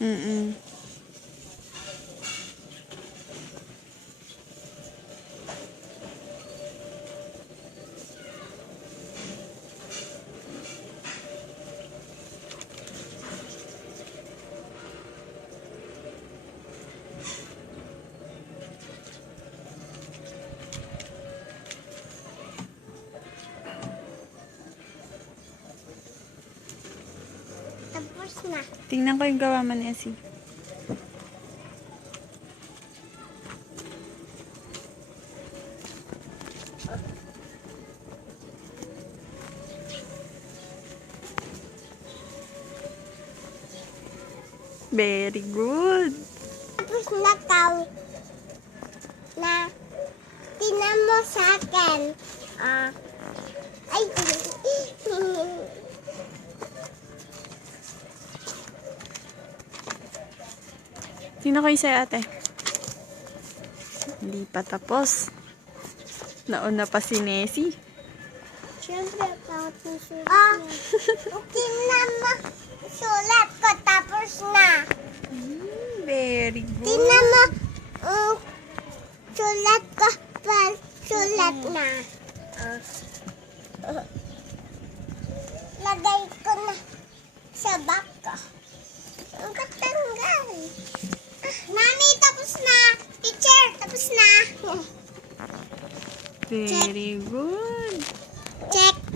Mm-mm. Tapos na. Tingnan ko yung gawa mo, Nessie. Very good. Tapos na tao. Na. Tinan mo sa akin. Ay. Tingnan ko yung sa'yo, ate. Hindi pa tapos. Nauna pa si Nessie. Siyempre, takot na sulat okay na ma. Sulat ko tapos na. Very good. Tinan mo. Sulat ko pa. Sulat na. Lagay ko na sa bag ko. Ang katanggal. Mami, tapos na. Teacher, tapos na. Very good.